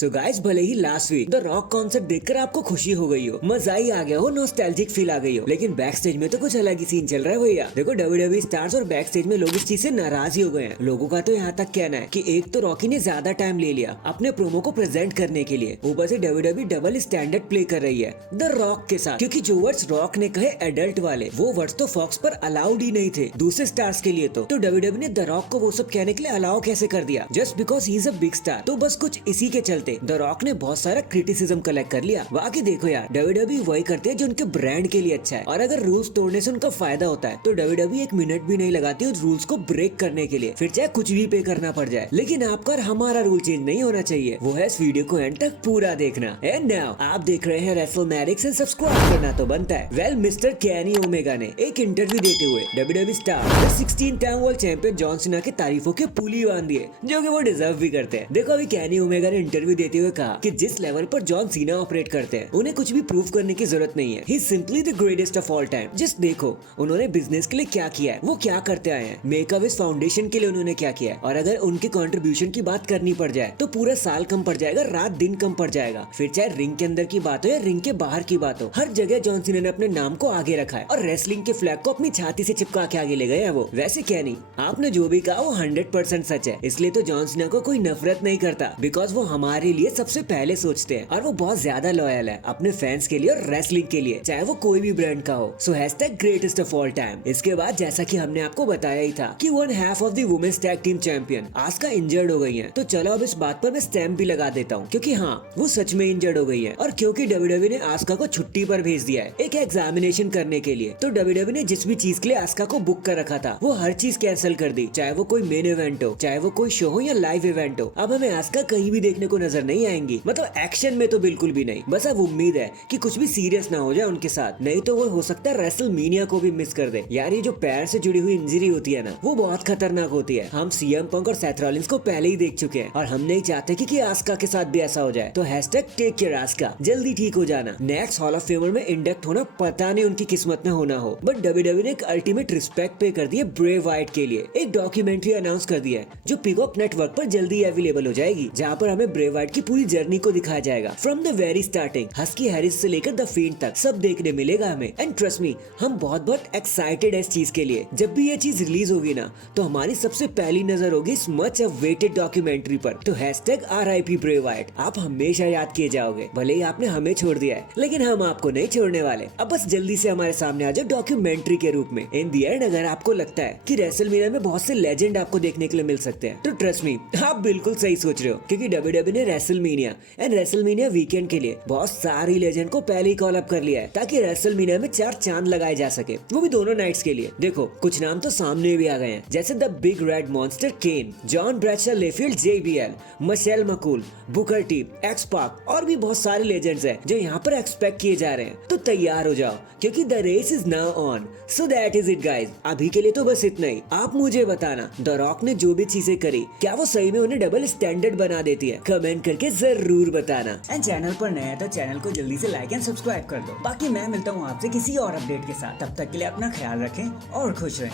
सो guys, भले ही last week the rock concert देखकर आपको खुशी हो गई हो, मजा ही आ गया हो, नॉस्टैल्जिक फील आ गई हो, लेकिन बैक स्टेज में तो कुछ अलग ही सीन चल रहा है भैया। देखो WWE स्टार्स और बैक स्टेज में लोग इस चीज से नाराज ही हो गए हैं। लोगों का तो यहाँ तक कहना है कि एक तो रॉकी ने ज्यादा टाइम ले लिया अपने प्रोमो को प्रेजेंट करने के लिए, ऊपर से WWE डबल स्टैंडर्ड प्ले कर रही है द रॉक के साथ, क्योंकि जो वर्ड्स रॉक ने कहे एडल्ट वाले, वो वर्ड्स तो फॉक्स पर अलाउड ही नहीं थे दूसरे स्टार्स के लिए। तो WWE ने द रॉक को वो सब कहने के लिए अलाउ कैसे कर दिया, just because he is a big star. तो बस कुछ इसी के चलते द रॉक ने बहुत सारा क्रिटिसिज्म कलेक्ट कर लिया। बाकी देखो यार, WWE वही करते हैं जो उनके ब्रांड के लिए अच्छा है, और अगर रूल्स तोड़ने से उनका फायदा होता है तो WWE एक मिनट भी नहीं लगाती उस रूल्स को ब्रेक करने के लिए, फिर चाहे कुछ भी पे करना पड़ जाए। लेकिन आपका और हमारा रूल चेंज नहीं होना चाहिए, वो है इस वीडियो को एंड तक पूरा देखना। एंड नाउ आप देख रहे हैं रेसलमैनिक्स एंड सब्सक्राइब करना तो बनता है। वेल, मिस्टर केनी ओमेगा ने एक इंटरव्यू देते हुए WWE star 16 time world champion John Cena की तारीफों के पुली बांध दिए, जो कि वो डिजर्व भी करते हैं। देखो, अभी केनी ओमेगा ने इंटरव्यू देते हुए कहा कि जिस लेवल पर जॉन सीना ऑपरेट करते हैं उन्हें कुछ भी प्रूव करने की जरूरत नहीं है। He is simply the greatest of all time. Just देखो उन्होंने बिजनेस के लिए क्या किया है, वो क्या करते आए हैं, मेक अ विश फाउंडेशन के लिए उन्होंने क्या किया है, और अगर उनके कंट्रीब्यूशन की बात करनी पड़ जाए तो पूरा साल कम पड़ जाएगा, रात दिन कम पड़ जाएगा। फिर चाहे रिंग के अंदर की बात हो या रिंग के बाहर की बात हो, हर जगह जॉन सीना ने अपने नाम को आगे रखा है और रेसलिंग के फ्लैग को अपनी छाती से चिपका के आगे ले गए हैं वो। वैसे क्या नहीं, आपने जो भी कहा वो 100% सच है, इसलिए तो जॉन सीना को कोई नफरत नहीं करता, बिकॉज वो हमारे लिए सबसे पहले सोचते हैं और वो बहुत ज्यादा लॉयल है अपने फैंस के लिए और रेसलिंग के लिए, चाहे वो कोई भी ब्रांड का हो। So hashtag greatest of all time. इसके बाद जैसा कि हमने आपको बताया ही था कि 1/2 of the women's tag team champion Asuka injured हो गई है, तो चलो अब इस बात पर मैं स्टैम्प भी लगा देता हूँ, क्योंकि हाँ, वो सच में इंजर्ड हो गई है। और क्योंकि WWE ने आस्का को छुट्टी पर भेज दिया है एक एग्जामिनेशन करने के लिए, तो WWE ने जिस भी चीज के लिए आस्का को बुक कर रखा था वो हर चीज कैंसिल कर दी, चाहे वो कोई मेन इवेंट हो, चाहे वो कोई शो हो या लाइव इवेंट हो। अब हमें आस्का कहीं भी देखने को नजर नहीं आएंगी, मतलब एक्शन में तो बिल्कुल भी नहीं। बस अब उम्मीद है कि कुछ भी सीरियस ना हो जाए उनके साथ, नहीं तो वो हो सकता है रेसलमेनिया को भी मिस कर दे। यार, ये जो पैर से जुड़ी हुई इंजरी होती है ना, वो बहुत खतरनाक होती है। हम सीएम पंक और सेथ रॉलिंस को पहले ही देख चुके हैं और हम नहीं चाहते कि आस्का के साथ भी ऐसा हो जाए। तो हैशटैग टेक केयर आस्का, जल्दी ठीक हो जाना। नेक्स्ट हॉल ऑफ फेमर में इंडक्ट होना पता नहीं उनकी किस्मत में होना हो, बट WWE ने एक अल्टीमेट रिस्पेक्ट पे कर दिया ब्रे वाइट के लिए। एक डॉक्यूमेंट्री अनाउंस कर दिया है जो पीकॉक नेटवर्क पर जल्दी अवेलेबल हो जाएगी, जहाँ पर हमें ब्रे वाइट की पूरी जर्नी को दिखाया जाएगा, from the very starting husky Harris से लेकर द फेंट तक सब देखने मिलेगा हमें। एंड ट्रस्ट मी, हम बहुत बहुत एक्साइटेड है इस चीज के लिए। जब भी ये चीज रिलीज होगी ना, तो हमारी सबसे पहली नजर होगी इस मच अवेटेड डॉक्यूमेंट्री पर। तो हैशटैग RIP ब्रे वाइट, आप हमेशा याद किए जाओगे। भले ही आपने हमें छोड़ दिया है, लेकिन हम आपको नहीं छोड़ने वाले। अब बस जल्दी से हमारे सामने आ जाओ डॉक्यूमेंट्री के रूप में। इन दी एंड अगर आपको लगता है कि रेसलमेनिया में बहुत से लेजेंड आपको देखने के लिए मिल सकते हैं, तो ट्रस्ट मी, आप बिल्कुल सही सोच रहे हो, क्योंकि WWE ने रेसलमेनिया एंड रेसलमेनिया वीकेंड के लिए बहुत सारी लेजेंड को पहले ही कॉल अप कर लिया है, ताकि रेसलमेनिया में 4 चांद लगाए जा सके, वो भी दोनों नाइट्स के लिए। देखो, कुछ नाम तो सामने भी आ गए हैं, जैसे the big red monster Kane, John Bradshaw Layfield JBL, Michelle McCool, Booker T, X Pac, और भी बहुत सारे लेजेंड्स हैं जो यहाँ पर एक्सपेक्ट किए जा रहे हैं। तो तैयार हो जाओ, क्योंकि the race is now on. So that is it guys, अभी के लिए तो बस इतना ही। आप मुझे बताना, द रॉक ने जो भी चीजें करी, क्या वो सही में उन्हें डबल स्टैंडर्ड बना देती है? कमेंट करके जरूर बताना। एंड चैनल पर नया है तो चैनल को जल्दी से लाइक एंड सब्सक्राइब कर दो। बाकी मैं मिलता हूँ आपसे किसी और अपडेट के साथ, तब तक के लिए अपना ख्याल रखें और खुश रहें।